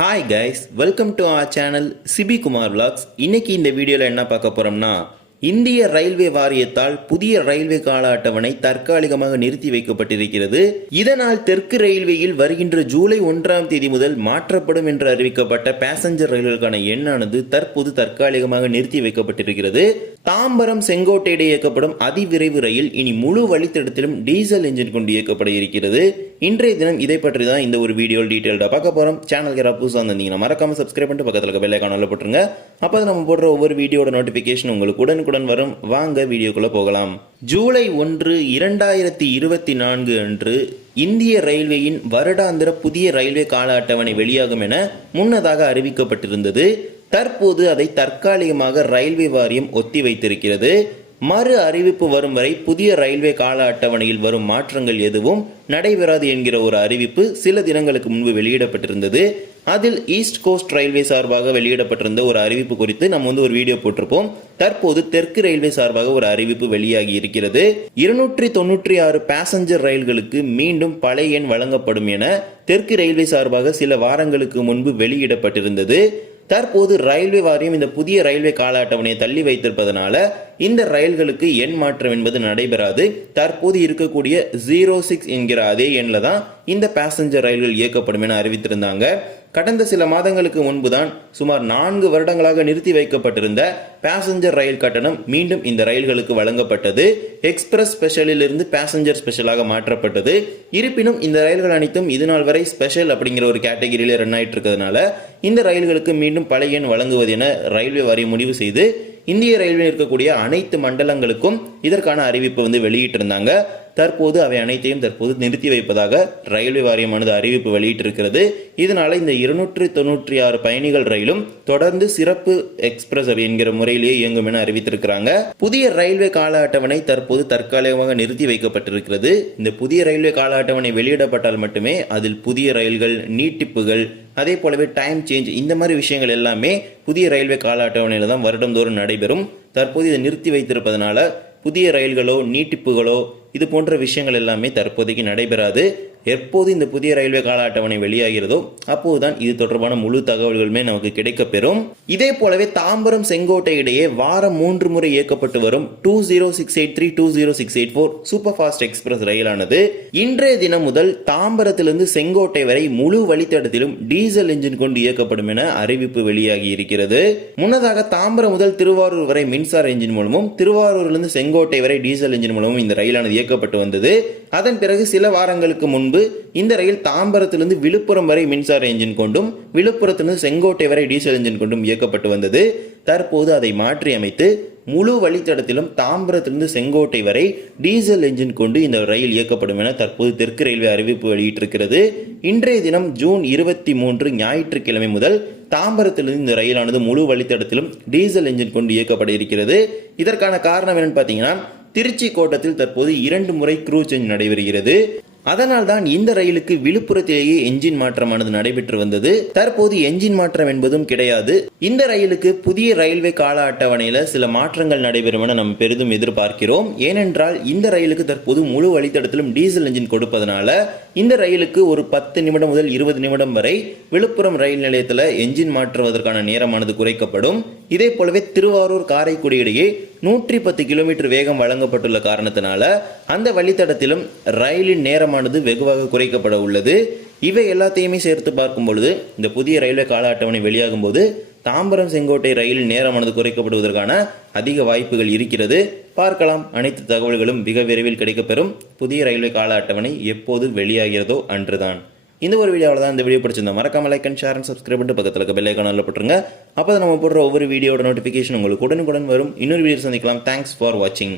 Hi guys welcome to our channel Sibi Kumar vlogs. இன்னைக்கு இந்த வீடியோவில் என்ன பார்க்க போறோம்னா இந்திய ரயில்வே வாரியத்தால் புதிய ரயில்வே கால அட்டவணை தற்காலிகமாக நிறுத்தி வைக்கப்பட்டிருக்கிறது. இதனால் தெற்கு ரயில்வேயில் வருகின்ற ஜூலை ஒன்றாம் தேதி முதல் மாற்றப்படும் என்று அறிவிக்கப்பட்ட பேசஞ்சர் ரயில்களுக்கான எண்ணானது தற்போது தற்காலிகமாக நிறுத்தி வைக்கப்பட்டிருக்கிறது. தாம்பரம் செங்கோட்டையிட இயக்கப்படும் அதிவிரைவு ரயில் இனி முழு வழித்தடத்திலும் டீசல் என்ஜின் கொண்டு இயக்கப்பட இருக்கிறது. இன்றைய தினம் இதை பற்றி தான் இந்த ஒரு வீடியோ டீட்டெயில்டாக பார்க்க போகிறோம் சேனல் யாராவது புதுசாக வந்திருந்தீங்கன்னா மறக்காமல் சப்ஸ்கிரைப் பண்ணிட்டு பக்கத்தில் இருக்க பெல் போட்டுருங்க. அப்போ நம்ம போடுற ஒவ்வொரு வீடியோட நோட்டிஃபிகேஷன் உங்களுக்கு உடனுக்குடன் வரும். வாங்க வீடியோக்குள்ளே போகலாம். ஜூலை ஒன்று இரண்டாயிரத்தி இருபத்தி நான்கு அன்று இந்திய ரயில்வேயின் வருடாந்திர புதிய ரயில்வே கால அட்டவணை வெளியாகும் என முன்னதாக அறிவிக்கப்பட்டிருந்தது. தற்போது அதை தற்காலிகமாக ரயில்வே வாரியம் ஒத்தி வைத்திருக்கிறது. மறு அறிவிப்பு வரும் வரை புதிய ரயில்வே கால அட்டவணையில் வரும் மாற்றங்கள் எதுவும் நடைபெறாது என்கிற ஒரு அறிவிப்பு சில தினங்களுக்கு முன்பு வெளியிடப்பட்டிருந்தது. அதில் ஈஸ்ட் கோஸ்ட் ரயில்வே சார்பாக வெளியிடப்பட்டிருந்த ஒரு அறிவிப்பு குறித்து நம்ம வந்து ஒரு வீடியோ போட்டிருப்போம். தற்போது தெற்கு ரயில்வே சார்பாக ஒரு அறிவிப்பு வெளியாகி இருக்கிறது. இருநூற்றி தொன்னூற்றி ஆறு பேசஞ்சர் ரயில்களுக்கு மீண்டும் பழைய எண் வழங்கப்படும் என தெற்கு ரயில்வே சார்பாக சில வாரங்களுக்கு முன்பு வெளியிடப்பட்டிருந்தது. தற்போது ரயில்வே வாரியம் இந்த புதிய ரயில்வே கால அட்டவணையை தள்ளி வைத்திருப்பதனால இந்த ரயில்களுக்கு எண் மாற்றம் என்பது நடைபெறாது. தற்போது இருக்கக்கூடிய ஜீரோ சிக்ஸ் என்கிற அதே எண்ணில் தான் இந்த பேசஞ்சர் ரயில்கள் இயக்கப்படும் என அறிவித்திருந்தாங்க. கடந்த சில மாதங்களுக்கு முன்புதான் சுமார் நான்கு வருடங்களாக நிறுத்தி வைக்கப்பட்டிருந்த பேசஞ்சர் ரயில் கட்டணம் மீண்டும் இந்த ரயில்களுக்கு வழங்கப்பட்டது. எக்ஸ்பிரஸ் ஸ்பெஷலில் இருந்து பேசஞ்சர் ஸ்பெஷலாக மாற்றப்பட்டது. இருப்பினும் இந்த ரயில்கள் அனைத்தும் இதுநாள் வரை ஸ்பெஷல் அப்படிங்கிற ஒரு கேட்டகிரியில் ரன் ஆயிட்டு இருக்கிறதுனால இந்த ரயில்களுக்கு மீண்டும் பழைய எண் வழங்குவது என ரயில்வே வாரியம் முடிவு செய்து இந்திய ரயில்வே இருக்கக்கூடிய அனைத்து மண்டலங்களுக்கும் இதற்கான அறிவிப்பு வந்து வெளியிட்டிருந்தாங்க. தற்போது அவை அனைத்தையும் தற்போது நிறுத்தி வைப்பதாக ரயில்வே வாரியமானது அறிவிப்பு வெளியிட்டிருக்கிறது. இதனால இந்த இருநூற்றி தொண்ணூற்றி ஆறு பயணிகள் ரயிலும் தொடர்ந்து சிறப்பு எக்ஸ்பிரஸ் என்கிற முறையிலேயே இயங்கும் என அறிவித்திருக்கிறாங்க. புதிய ரயில்வே கால அட்டவணை தற்போது தற்காலிகமாக நிறுத்தி வைக்கப்பட்டிருக்கிறது. இந்த புதிய ரயில்வே கால அட்டவணை வெளியிடப்பட்டால் மட்டுமே அதில் புதிய ரயில்கள் நீட்டிப்புகள் அதே போலவே டைம் சேஞ்ச் இந்த மாதிரி விஷயங்கள் எல்லாமே புதிய ரயில்வே கால அட்டவணையில் தான் வருடந்தோறும் நடைபெறும். தற்போது இதை நிறுத்தி வைத்திருப்பதனால புதிய ரயில்களோ நீட்டிப்புகளோ இது போன்ற விஷயங்கள் எல்லாமே தற்போதைக்கு நடைபெறாது. எப்போது இந்த புதிய ரயில்வே கால அட்டவணை வெளியாகிறதோ அப்போதுதான் இது தொடர்பான முழு தகவல்களுமே நமக்கு கிடைக்கப்பெறும். இதே போலவே தாம்பரம் செங்கோட்டை இடையே வாரம் மூன்று முறை இயக்கப்பட்டு வரும் two zero six eight three two zero six eight four super fast express ரயிலானது. இன்றைய தினம் முதல் தாம்பரத்திலிருந்து செங்கோட்டை வரை முழு வழித்தடத்திலும் டீசல் என்ஜின் கொண்டு இயக்கப்படும் என அறிவிப்பு வெளியாகி இருக்கிறது. முன்னதாக தாம்பரம் முதல் திருவாரூர் வரை மின்சார என்ஜின் மூலமும் திருவாரூரிலிருந்து செங்கோட்டை வரை டீசல் என்ஜின் மூலமும் இந்த ரயிலானது இயக்கப்பட்டு வந்தது. அதன் பிறகு சில வாரங்களுக்கு முன்பு இந்த ரயில் தாம்பரத்திலிருந்து விழுப்புரம் வரை மின்சார என்ஜின் கொண்டும் விழுப்புரத்திலிருந்து செங்கோட்டை வரை டீசல் என்ஜின் கொண்டும் இயக்கப்பட்டு வந்தது. தற்போது அதை மாற்றி அமைத்து முழு வழித்தடத்திலும் தாம்பரத்திலிருந்து செங்கோட்டை வரை டீசல் என்ஜின் கொண்டு இந்த ரயில் இயக்கப்படும் என தற்போது தெற்கு ரயில்வே அறிவிப்பு வெளியிட்டிருக்கிறது. இன்றைய தினம் ஜூன் இருபத்தி மூன்று ஞாயிற்றுக்கிழமை முதல் தாம்பரத்திலிருந்து இந்த ரயிலானது முழு வழித்தடத்திலும் டீசல் என்ஜின் கொண்டு இயக்கப்பட இருக்கிறது. இதற்கான காரணம் என்னன்னு பார்த்தீங்கன்னா திருச்சி கோட்டத்தில் தற்போது இரண்டு முறை க்ரூ சேஞ்ச் நடைபெறுகிறது. அதனால் தான் இந்த ரயிலுக்கு விழுப்புரத்திலேயே என்ஜின் மாற்றமானது நடைபெற்று வந்தது. தற்போது என்ஜின் மாற்றம் என்பதும் கிடையாது. இந்த ரயிலுக்கு புதிய ரயில்வே கால அட்டவணையில சில மாற்றங்கள் நடைபெறும் என நம்ம பெரிதும் எதிர்பார்க்கிறோம். ஏனென்றால் இந்த ரயிலுக்கு தற்போது முழு வழித்தடத்திலும் டீசல் என்ஜின் கொடுப்பதனால இந்த ரயிலுக்கு ஒரு பத்து நிமிடம் முதல் இருபது நிமிடம் வரை விழுப்புரம் ரயில் நிலையத்தில் என்ஜின் மாற்றுவதற்கான நேரமானது குறைக்கப்படும். இதே போலவே திருவாரூர் காரைக்குடி இடையே நூற்றி பத்து கிலோமீட்டர் வேகம் வழங்கப்பட்டுள்ள காரணத்தினால அந்த வழித்தடத்திலும் ரயிலின் நேரமானது வெகுவாக குறைக்கப்பட உள்ளது. இவை எல்லாத்தையுமே சேர்த்து பார்க்கும் பொழுது இந்த புதிய ரயில்வே கால அட்டவணை வெளியாகும் போது தாம்பரம் செங்கோட்டை ரயில் நேரமானது குறைக்கப்படுவதற்கான அதிக வாய்ப்புகள் இருக்கிறது. பார்க்கலாம். அனைத்து தகவல்களும் மிக விரைவில் கிடைக்கப்பெறும். புதிய ரயில்வே கால அட்டவணை எப்போது வெளியாகிறதோ அன்றுதான். இந்த ஒரு வீடியோவில் தான் இந்த வீடியோ பிடிச்சிருந்தா மறக்காம like and share and subscribe பண்ணிட்டு பக்கத்தில் இருக்க பெல்லைக்கான போட்டுருங்க. அப்போ நம்ம போடுற ஒவ்வொரு வீடியோட நோட்டிஃபிகேஷன் உங்களுக்கு உடனுக்குடன் வரும். இன்னொரு வீடியோ சந்திக்கலாம். தேங்க்ஸ் ஃபார் வாட்சிங்